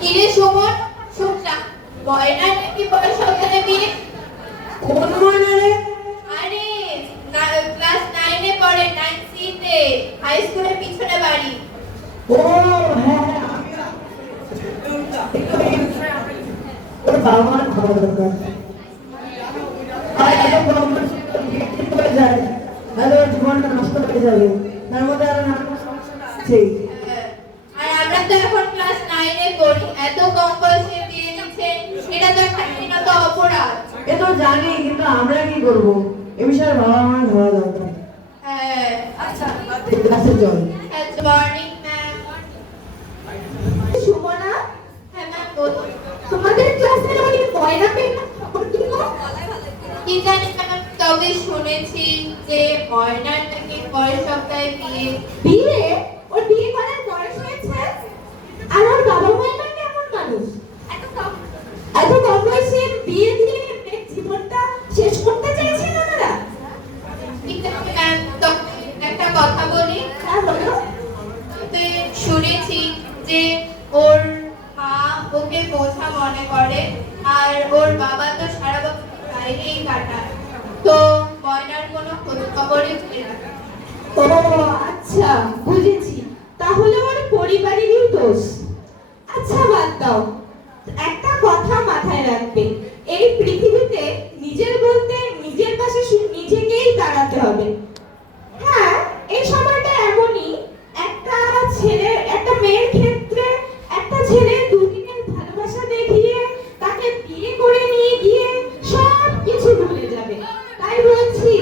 কিরে সুমন শুনলাম ময়নার নাকি বয়স ওখানে বিয়ে কোন ময়না রে আরে ক্লাস নাইনে পড়ে নাইন সিতে হাই স্কুলের পিছনে বাড়ি ও হ্যাঁ হ্যাঁ, ওর বাবা মার দরকার হয়ে তাহলে ওর জীবনটা নষ্ট হয়ে যাবে তার মধ্যে আরও নানা সমস্যা আছেই হ্যাঁ। আর আমরা তো এখন ক্লাস নাইনে এত কম বয়সে বিয়ে দিচ্ছে এটা তো একটা ঘৃণিত অপরাধ। এ তো জানি কিন্তু আমরা কি করব? এ বিষয়ে বাবা মার ভাবা দরকার। হ্যাঁ আচ্ছা। ক্লাসে চল মর্নিং ম্যাম সুমনা? হ্যাঁ ম্যাম বলুন। তোমাদের ময়না? কি জানি ম্যাম তবে শুনেছি যে ময়নার নাকি পরের সপ্তাহে বিয়ে। বিয়ে? ও আচ্ছা বুঝেছি। তাহলে ওর পরিবারেরই দোষ আচ্ছা বাদ দাও একটা কথা মাথায় রাখবে এই পৃথিবীতে নিজের বলতে নিজের পাশে শু- নিজেকেই দাঁড়াতে হবে হ্যাঁ এই সময়টা এমনই একটা ছেলে একটা মেয়ের ক্ষেত্রে একটা ছেলে দুদিনের ভালোবাসা দেখিয়ে তাকে বিয়ে করে নিয়ে গিয়ে সব কিছু ভুলে যাবে তাই বলছি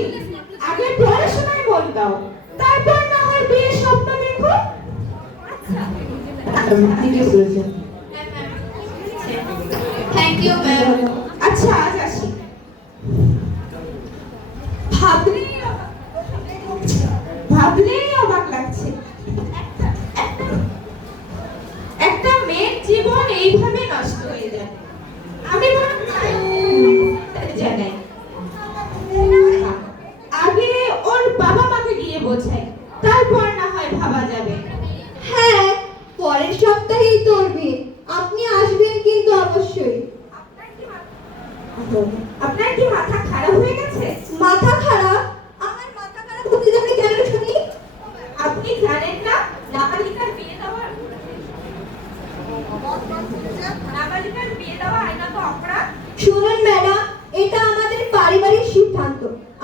আগে পড়াশোনায় মন দাও তারপর না হয় বিয়ের স্বপ্ন দেখো আচ্ছা ঠিকই বলেছেন থ্যাংক ইউ ম্যাম আচ্ছা আজ আসি ভাবলেই অবাক- ভাবলেই অবাক লাগছে একটা- একটা- একটা মেয়ের জীবন এইভাবে নষ্ট হয়ে যায় আমি বরং তাই জানাই আগে ওর বাবা মাকে গিয়ে বোঝাই তারপর না হয় ভাবা যাবে হ্যাঁ পরের সপ্তাহেই তোর বিয়ে আপনি আসবেন কিন্তু অবশ্যই আপনার কি মাথা- আপনার কি মাথা খারাপ হয়ে গেছে মাথা খারাপ আমার মাথা খারাপ হতে যাবে কেন শুনি আপনি জানেন না নাবালিকার বিয়ে দেওয়া নাবালিকার বিয়ে দেওয়া আইনত অপরাধ শুনুন ম্যাডাম এটা আমাদের পারিবারিক সিদ্ধান্ত।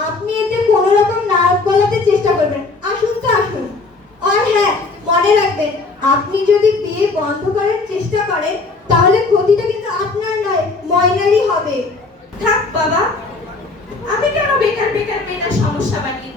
আপনি এতে কোনো রকম নাক গলাতে চেষ্টা করবেন। আসুন তো, আসুন। আর হ্যাঁ মনে রাখবেন, আপনি যদি বিয়ে বন্ধ করার চেষ্টা করেন, তাহলে ক্ষতিটা কিন্তু আপনার নয়, ময়নারই হবে। থাক বাবা, আমি কেন বেকার বেকার মেয়েরা সমস্যা বানিয়ে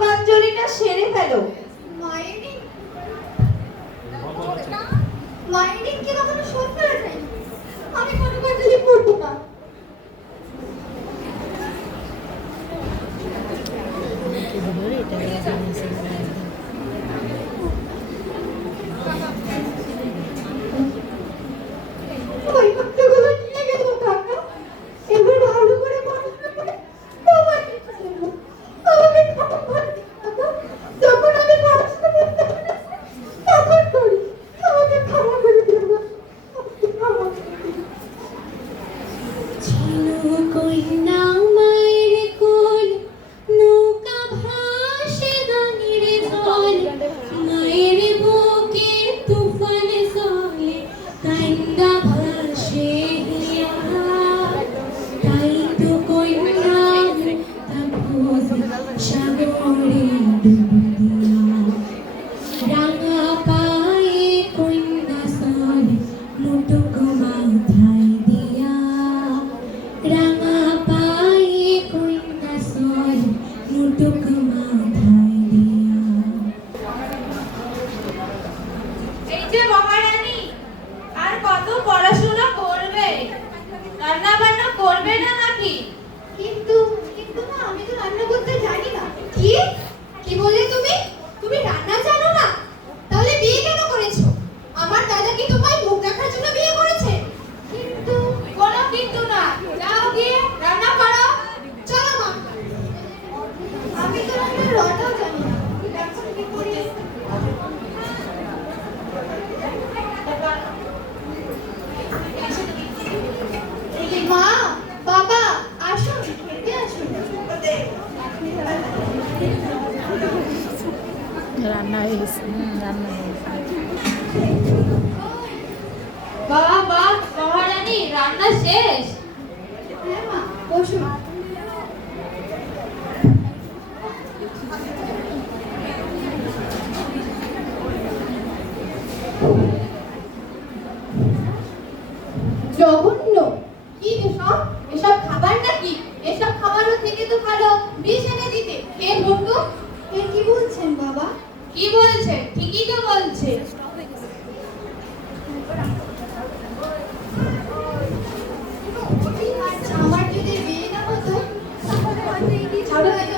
কনকাঞ্জলিটা সেরে ফেলো। আমি Mm, জঘন্য। কি এসব? এসব খাবার নাকি? এসব খাবারও থেকে তো ভালো। বিষ এনে দিতে। কে খেয়ে কে কি বলছেন বাবা? কি বলছে? ঠিকই তো বলছে। আমার যদি বিয়ে না হতো তাহলে হয়তো এই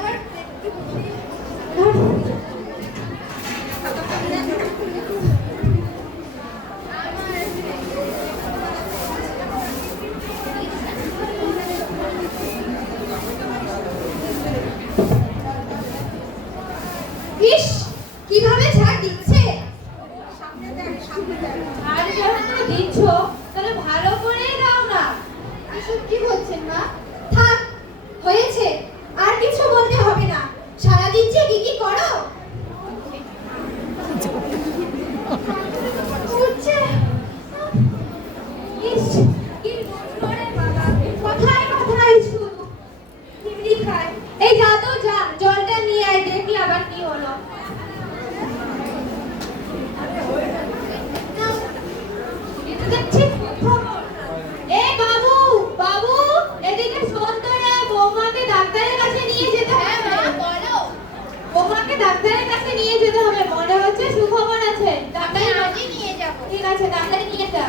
আছে তাড়াতাড়ি নিয়ে যা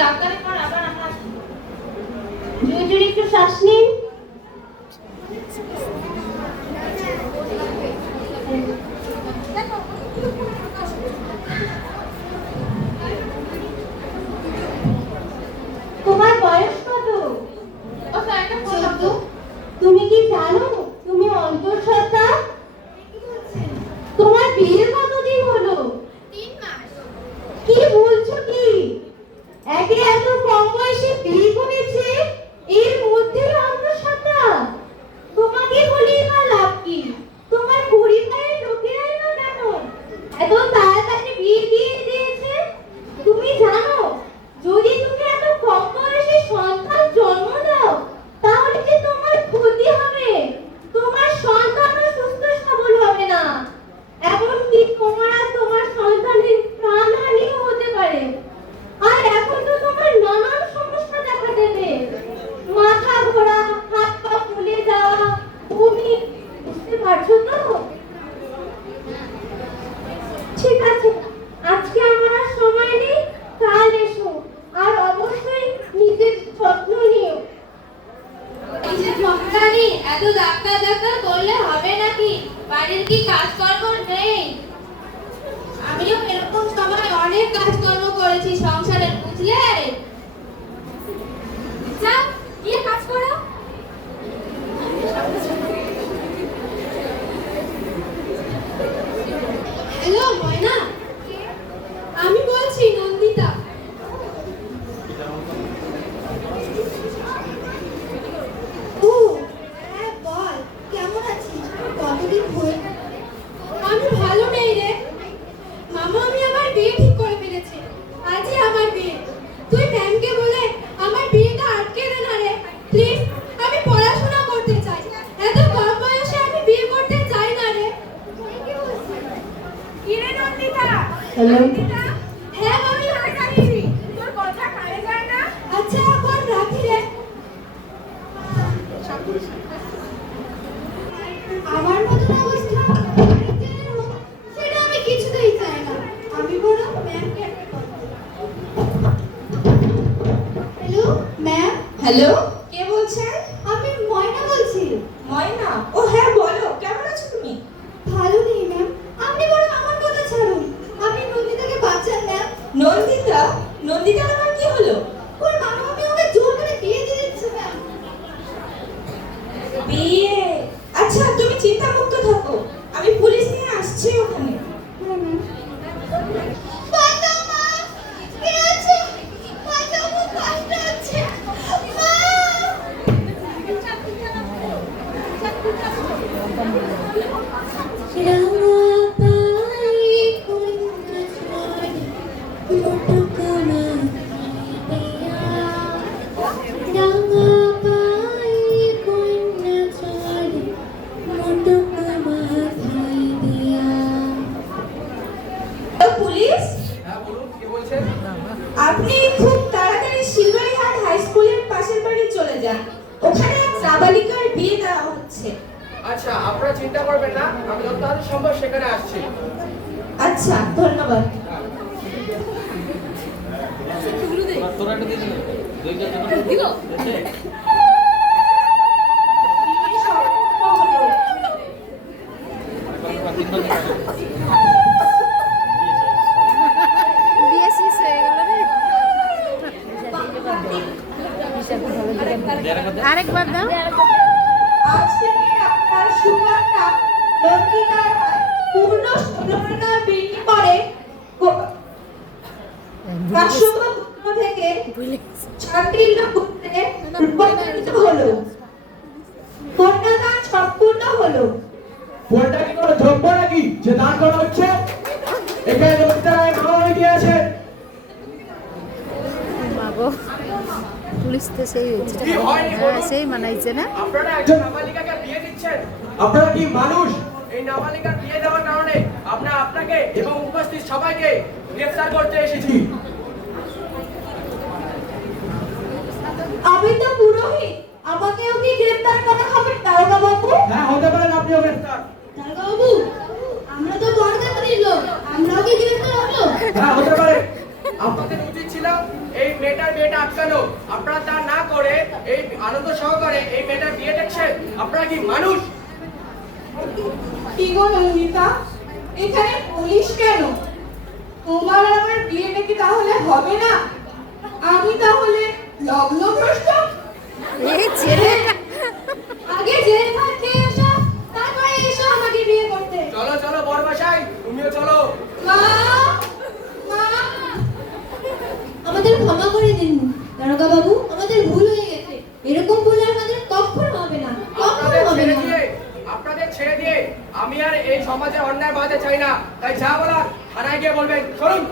ডাক্তারের পর আবার আমরা আসবো যদি একটু শ্বাস নিন এত ডাক্তার ডাক্তার করলে হবে নাকি? বাড়ির কি কাজকর্ম নেই? আমিও এরকম সময় অনেক কাজকর্ম করেছি সংসারের বুঝলে? নন্দিতা নন্দিতা আমার কি হলো? আমি সম্ভব সেখানে আসছি। আচ্ছা ধন্যবাদ। দিয়েছিস চান্দ্রিল্য পুত্রে রূপান্তরিত হলো কন্যাদান সম্পূর্ণ হলো। ফোনটা কি কোনো দ্রব্য নাকি যে দান করা হচ্ছে? এখানে লোকটারা মামা দিয়ে আছে পুলিশ তো সেই হয়েছে। হ্যাঁ সেই মানাইছে না? আপনারা একজন নাবালিকাকে বিয়ে দিচ্ছেন। আপনারা কি মানুষ? এই নাবালিকার বিয়ে দেওয়ার কারণে আমরা আপনাকে এবং উপস্থিত সবাইকে গ্রেফতার করতে এসেছি। আমি তো পুরোহিত। আমাকেও কি গ্রেফতার করা হবে? দারোগা বাবু? হ্যাঁ হতে পারেন আপনিও গ্রেফতার দারোগা বাবু আমরা তো বড়দাপুরির লোক। আমরাও কি গ্রেফতার হব? হ্যাঁ হতে পারে। আপনাদের উচিত ছিল এই মেয়েটার বিয়েটা আটকানো। আপনারা তা না করে এই আনন্দ সহকারে এই মেয়েটার বিয়ে দেখছেন। আপনারা কি মানুষ? কি গো লঙ্কিতা এখানে পুলিশ কেন? তোমার আমার বিয়ে নাকি তাহলে হবে না? আমি তাহলে লগ্ন ভ্রষ্ট এই ছেলে আগে জেল ভাত খেয়ে আসো তারপরে এসো আমাকে বিয়ে করতে চলো চলো বড়বাসাই তুমিও চলো। মা মা আমাদের ক্ষমা করে দিন দারোগা বাবু আমাদের ভুল হয়ে গেছে। এরকম ভুল আমাদের কখনো হবে না কখনো আপনাদের হবে ছেড়ে না। দিয়ে আপনাদের ছেড়ে দিয়ে আমি আর এই সমাজে অন্যায় বাঁধতে চাই না। তাই যা বলার থানায় গিয়ে বলবেন। চলুন।